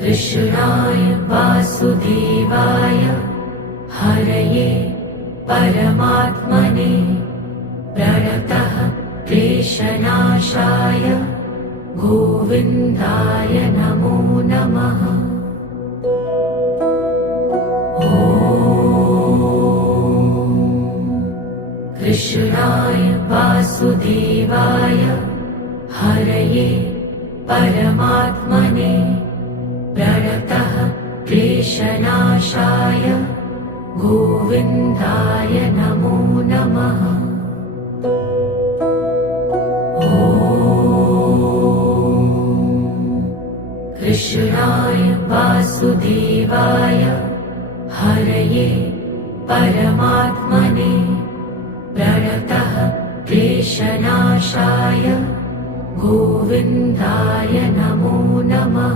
कृष्णाय वासुदेवाय हरये परमात्मने प्रणतः क्लेशनाशाय गोविन्दाय नमो नमः। कृष्णाय वासुदेवाय हरये परमात्मने प्रणतः क्लेशनाशाय गोविन्दाय नमो नमः। कृष्णाय वासुदेवाय हरये परमात्मने प्रणतः क्लेशनाशाय गोविन्दाय नमो नमः।